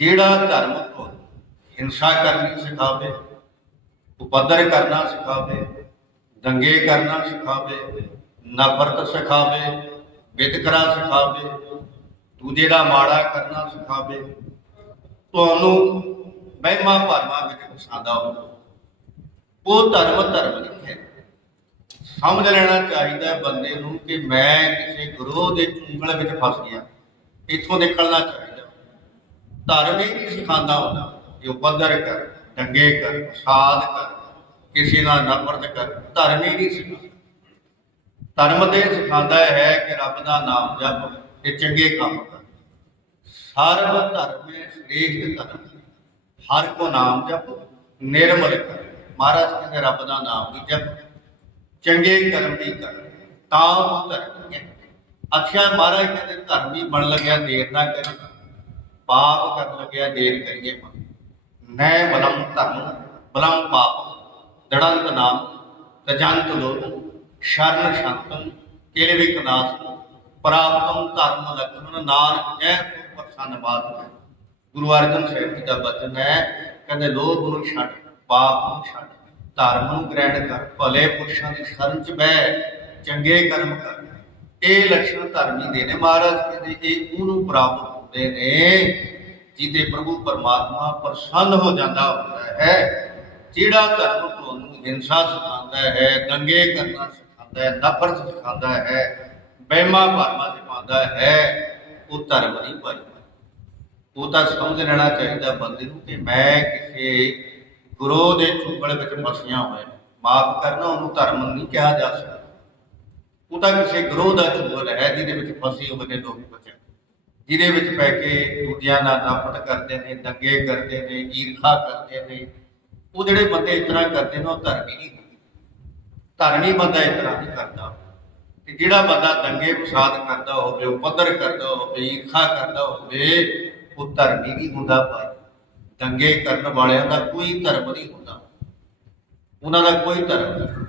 ਜਿਹੜਾ ਧਰਮ ਤੋਂ ਹਿੰਸਾ ਕਰਨੀ ਸਿਖਾਵੇ, ਉਪਦਰ ਕਰਨਾ ਸਿਖਾਵੇ, ਦੰਗੇ ਕਰਨਾ ਸਿਖਾਵੇ, ਨਫ਼ਰਤ ਸਿਖਾਵੇ, ਵਿਤਕਰਾ ਸਿਖਾਵੇ, ਦੂਜੇ ਦਾ ਮਾੜਾ ਕਰਨਾ ਸਿਖਾਵੇ, ਤੁਹਾਨੂੰ ਮਹਿਮਾ ਭਰਮਾਂ ਵਿੱਚ ਫਸਾਦਾ ਹੋਵੇ। ਉਹ ਧਰਮ ਧਰਮ ਨਹੀਂ ਹੈ ਸਮਝ ਲੈਣਾ ਚਾਹੀਦਾ ਬੰਦੇ ਨੂੰ ਕਿ ਮੈਂ ਕਿਸੇ ਗੁਰੂ ਦੇ ਚੁੰਗਲ ਵਿੱਚ ਫਸ ਗਿਆ। ਇੱਥੋਂ ਨਿਕਲਣਾ ਚਾਹੀਦਾ। ਧਰਮ ਹੀ ਨਹੀਂ ਸਿਖਾਉਂਦਾ ਹੁੰਦਾ ਕਿ ਉਪਦਰ ਕਰ ਦੰਗੇ ਕਰ ਫਸਾਦ ਕਰ, ਕਿਸੇ ਨਾਲ ਨਫ਼ਰਤ ਕਰ, ਧਰਮ ਹੀ ਨਹੀਂ ਸਿਖਾਉਂਦਾ। ਧਰਮ ਤੇ ਸਿਖਾਉਂਦਾ ਹੈ ਕਿ ਰੱਬ ਦਾ ਨਾਮ ਜਪ ਤੇ ਚੰਗੇ ਕੰਮ ਕਰ। ਸਰਬ ਧਰਮ ਸ੍ਰੇਸ਼ਟ ਧਰਮ। ਹਰ ਕੋ ਨਾਮ ਜਪ, ਨਿਰਮਲ ਕਰ। ਮਹਾਰਾਜ ਕਹਿੰਦੇ, ਰੱਬ ਦਾ ਨਾਮ ਵੀ ਜਪ, ਚੰਗੇ ਕਰਮ ਵੀ ਕਰ। ਤਾਂ ਉਹ ਧਰਮ ਅੱਛਾ, ਮਹਾਰਾਜ ਕਹਿੰਦੇ, ਧਰਮ ਹੀ ਬਣ ਲੱਗਿਆ, ਦੇਰ ਨਾ ਕਰੀ ਪਾਪ ਕਰਨ ਲੱਗਿਆ ਦੇਰ ਕਰੀਏ ਮਤ। ਨੈ ਬਲਮ ਧਰਮ ਬਲਮ ਪਾਪ। ਦੜੰਤ ਨਾਮ, ਤਜੰਤ ਲੋਕ ਸ਼ਰਨ ਸ਼ੰਤਨ ਕੇਲੇ ਵਿਕਨਾਸ ਪ੍ਰਾਪਤਮ ਧਰਮ ਲਖਮਨ, ਨਾਨਕ ਜੈ ਪ੍ਰਸੰਨ ਬਾਤ ਗੁਰੂ ਅਰਜਨ ਸਾਹਿਬ ਜੀ ਦਾ ਬਚਨ ਹੈ, ਕਹਿੰਦੇ ਲੋਭ ਨੂੰ ਛੱਡ, ਪਾਪ ਨੂੰ ਛੱਡ। ਧਰਮ ਨੂੰ ਗ੍ਰਹਿਣ ਕਰ, ਭਲੇ ਪੁਰਸ਼ਾਂ ਦੀ ਸ਼ਰਨ ਚ ਬਹਿ, ਚੰਗੇ ਕਰਮ ਕਰ। ਇਹ ਲੱਛਣ ਧਰਮੀ ਦੇ ਨੇ ਮਹਾਰਾਜ ਕਹਿੰਦੇ ਇਹ ਉਹਨੂੰ ਪ੍ਰਾਪਤ ਹੁੰਦੇ ਨੇ, ਜਿਹਦੇ ਪ੍ਰਭੂ ਪਰਮਾਤਮਾ ਪ੍ਰਸੰਨ ਹੋ ਜਾਂਦਾ ਹੁੰਦਾ ਹੈ। ਜਿਹੜਾ ਧਰਮ ਤੁਹਾਨੂੰ ਹਿੰਸਾ ਸਿਖਾਉਂਦਾ ਹੈ, ਦੰਗੇ ਕਰਨਾ ਸਿਖਾਉਂਦਾ ਹੈ, ਨਫ਼ਰਤ ਸਿਖਾਉਂਦਾ ਹੈ ਬਹਿਮਾ ਭਰਮਾਂ ਚ ਹੈ, ਉਹ ਧਰਮ ਨਹੀਂ ਭਾਈ। ਉਹ ਤਾਂ ਸਮਝ ਲੈਣਾ ਚਾਹੀਦਾ ਬੰਦੇ ਨੂੰ ਕਿ ਮੈਂ ਕਿਸੇ ਗੁਰੂ ਦੇ ਚੁੰਗਲ ਵਿੱਚ ਫਸਿਆ ਹੋਇਆ ਮਾਫ ਕਰਨਾ, ਉਹਨੂੰ ਧਰਮ ਨਹੀਂ ਕਿਹਾ ਜਾ ਸਕਦਾ। ਉਹ ਤਾਂ ਕਿਸੇ ਗੁਰੂ ਦਾ ਚੁੰਗਲ ਹੈ, ਜਿਹਦੇ ਵਿੱਚ ਫਸੇ ਹੋਏ ਨੇ ਲੋਕ ਬਚਨ ਜਿਹਦੇ ਵਿੱਚ ਪੈ ਕੇ ਦੂਜਿਆਂ ਨਾਲ ਨਫ਼ਰਤ ਕਰਦੇ ਨੇ, ਦੰਗੇ ਕਰਦੇ ਨੇ, ਈਰਖਾ ਕਰਦੇ ਨੇ, ਉਹ ਜਿਹੜੇ ਬੰਦੇ ਇਸ ਤਰ੍ਹਾਂ ਕਰਦੇ ਨੇ, ਉਹ ਧਰਮੀ ਨਹੀਂ ਹੁੰਦੇ। ਧਰਮੀ ਬੰਦਾ ਇਸ ਤਰ੍ਹਾਂ ਨਹੀਂ ਕਰਦਾ। ਤੇ ਜਿਹੜਾ ਬੰਦਾ ਦੰਗੇ ਫਸਾਦ ਕਰਦਾ ਹੋਵੇ, ਉਹ ਪੱਧਰ ਕਰਦਾ ਹੋਵੇ, ਈਰਖਾ ਕਰਦਾ ਹੋਵੇ, ਉਹ ਧਰਮੀ ਨਹੀਂ ਹੁੰਦਾ ਭਾਈ। ਦੰਗੇ ਕਰਨ ਵਾਲਿਆਂ ਦਾ ਕੋਈ ਧਰਮ ਨਹੀਂ ਹੁੰਦਾ। ਉਹਨਾਂ ਦਾ ਕੋਈ ਧਰਮ ਨਹੀਂ।